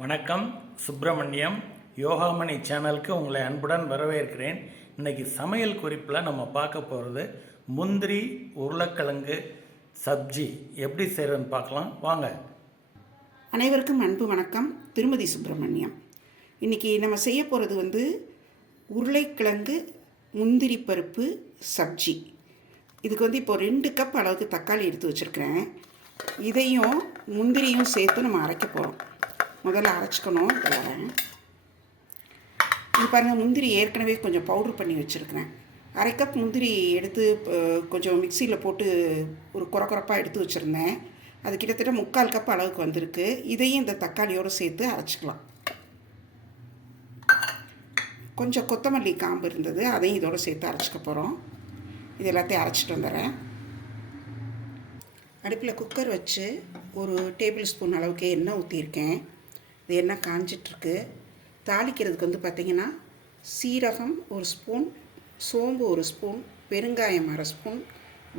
வணக்கம். சுப்பிரமணியம் யோகாமணி சேனலுக்கு உங்களை அன்புடன் வரவேற்கிறேன். இன்னைக்கு சமையல் குறிப்பில் நம்ம பார்க்க போகிறது முந்திரி உருளைக்கிழங்கு சப்ஜி எப்படி செய்கிறதுன்னு பார்க்கலாம். வாங்க. அனைவருக்கும் அன்பு வணக்கம். திருமதி சுப்பிரமணியம். இன்றைக்கி நம்ம செய்ய போகிறது வந்து உருளைக்கிழங்கு முந்திரி பருப்பு சப்ஜி. இதுக்கு வந்து இப்போ ரெண்டு கப் அளவுக்கு தக்காளி எடுத்து வச்சுருக்கிறேன். இதையும் முந்திரியும் சேர்த்து நம்ம அரைக்க போகிறோம் முதல்ல அரைச்சிக்கணும் இப்ப இது பாருங்கள் முந்திரி ஏற்கனவே கொஞ்சம் பவுட்ரு பண்ணி வச்சுருக்கிறேன். அரை கப் முந்திரி எடுத்து கொஞ்சம் மிக்சியில் போட்டு ஒரு குறக்குறப்பாக எடுத்து வச்சுருந்தேன். அது கிட்டத்தட்ட முக்கால் கப் அளவுக்கு வந்திருக்கு. இதையும் இந்த தக்காளியோடு சேர்த்து அரைச்சிக்கலாம். கொஞ்சம் கொத்தமல்லி காம்பு இருந்தது அதையும் இதோடு சேர்த்து அரைச்சிக்க போகிறோம் இது எல்லாத்தையும் அரைச்சிட்டு வந்துடுறேன். அடுப்பில் குக்கர் வச்சு ஒரு டேபிள் ஸ்பூன் அளவுக்கு எண்ணெய் ஊற்றியிருக்கேன் இது எண்ணெய் காஞ்சிட்ருக்கு? தாளிக்கிறதுக்கு வந்து பார்த்திங்கன்னா சீரகம் ஒரு ஸ்பூன் சோம்பு ஒரு ஸ்பூன் பெருங்காயம் அரை ஸ்பூன்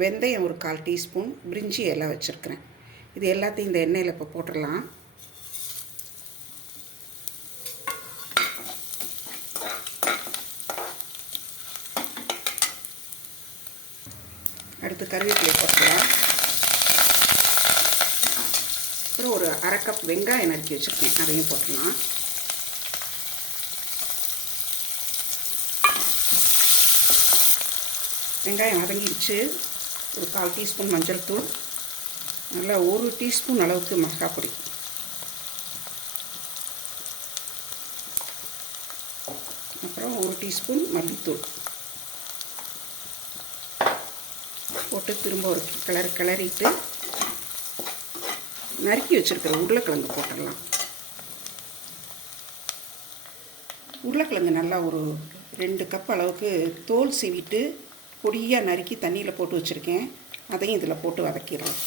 வெந்தயம் ஒரு கால் டீஸ்பூன் பிரிஞ்சி எல்லாம் வச்சுருக்கிறேன். இது எல்லாத்தையும் இந்த எண்ணெயில் இப்போ போட்டுடலாம். அடுத்து கருவேப்பிலை போட்டுக்கலாம். அப்புறம் ஒரு அரை கப் வெங்காயம் நறுக்கி வச்சுருக்கேன். அதையும் போட்டுடலாம். வெங்காயம் வதங்கிடுச்சு. ஒரு கால் டீஸ்பூன் மஞ்சள் தூள். நல்லா ஒரு டீஸ்பூன் அளவுக்கு மிளகா பொடி. அப்புறம் ஒரு டீஸ்பூன் மல்லித்தூள். போட்டு திரும்ப ஒரு கிளறு கிளறிட்டு நறுக்கி வச்சுருக்கிற உருளைக்கிழங்கு போட்டுடலாம். உருளைக்கிழங்கு நல்லா ஒரு ரெண்டு கப் அளவுக்கு தோல் சீவிட்டு பொடியாக நறுக்கி தண்ணியில் போட்டு வச்சுருக்கேன். அதையும் இதில் போட்டு வதக்கிடலாம்.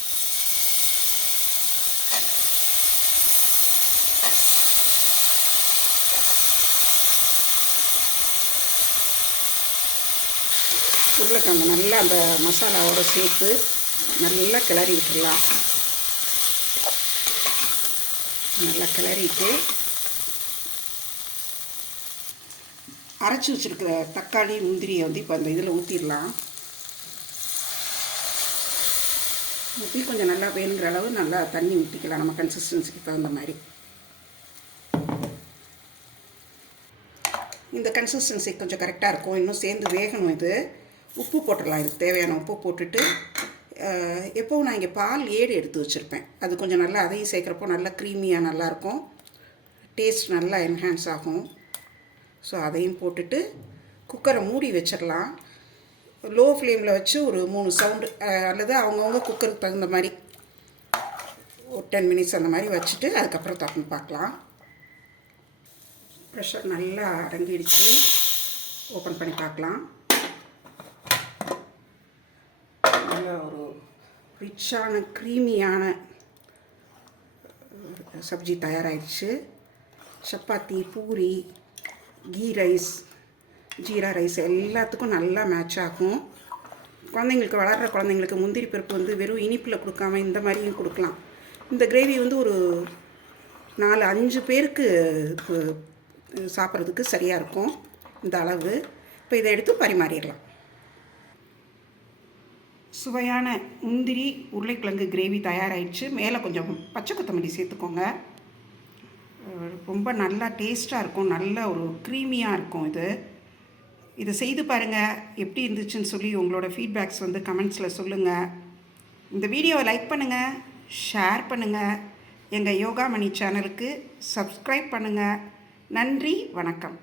உருளைக்கிழங்கு நல்லா அந்த மசாலாவோட சேர்த்து நல்லா கிளறி விட்டுடலாம். நல்லா கிளறிட்டு அரைச்சி வச்சுருக்கிற தக்காளி முந்திரியை வந்து இப்போ அந்த இதில் ஊற்றிடலாம் ஊற்றி கொஞ்சம் நல்லா வேணுங்கிற அளவு நல்லா தண்ணி ஊற்றிக்கலாம் நம்ம கன்சிஸ்டன்சிக்கு தகுந்த மாதிரி. இந்த கன்சிஸ்டன்சி கொஞ்சம் கரெக்டாக இருக்கும். இன்னும் சேர்ந்து வேகணும் இது. உப்பு போட்டுடலாம். இதுக்கு தேவையான உப்பு போட்டுட்டு எப்போவும் நான் இங்கே பால் ஏடு எடுத்து வச்சுருப்பேன். அது கொஞ்சம் நல்லா அதையும் சேர்க்குறப்போ நல்லா க்ரீமியாக நல்லாயிருக்கும். டேஸ்ட் நல்லா என்ஹான்ஸ் ஆகும். ஸோ அதையும் போட்டுட்டு குக்கரை மூடி வச்சிடலாம். லோ ஃப்ளேமில் வச்சு ஒரு மூணு சவுண்டு அல்லது அவங்கவுங்க குக்கருக்கு தகுந்த மாதிரி ஒரு டென் மினிட்ஸ் அந்த மாதிரி வச்சுட்டு அதுக்கப்புறம் திறந்து பார்க்கலாம். ப்ரெஷர் நல்லா அடங்கிடுச்சு. ஓப்பன் பண்ணி பார்க்கலாம். நல்ல ஒரு ரிச்சான க்ரீமியான சப்ஜி தயாராகிடுச்சு சப்பாத்தி பூரி கீ ரைஸ் ஜீரா ரைஸ் எல்லாத்துக்கும் நல்லா மேட்ச் ஆகும். குழந்தைங்களுக்கு வளர்கிற குழந்தைங்களுக்கு முந்திரி பருப்பு வந்து வெறும் இனிப்பில் கொடுக்காம இந்த மாதிரியும் கொடுக்கலாம். இந்த கிரேவி வந்து ஒரு நாலு அஞ்சு பேருக்கு இப்போ சாப்பிட்றதுக்கு சரியாக இருக்கும். இந்த அளவு. இப்போ இதை எடுத்து பரிமாறிடலாம். சுவையான முந்திரி உருளைக்கிழங்கு கிரேவி தயாராகிடுச்சு மேலே கொஞ்சம் பச்சை கொத்தமல்லி சேர்த்துக்கோங்க. ரொம்ப நல்லா டேஸ்ட்டாக இருக்கும். நல்ல ஒரு க்ரீமியாக இருக்கும் இது. இதை செய்து பாருங்கள் எப்படி இருந்துச்சுன்னு சொல்லி உங்களோட ஃபீட்பேக்ஸ் வந்து கமெண்ட்ஸில் சொல்லுங்கள் இந்த வீடியோவை லைக் பண்ணுங்கள் ஷேர் பண்ணுங்கள் எங்கள் யோகா மணி சேனலுக்கு சப்ஸ்கிரைப் பண்ணுங்கள் நன்றி. வணக்கம்.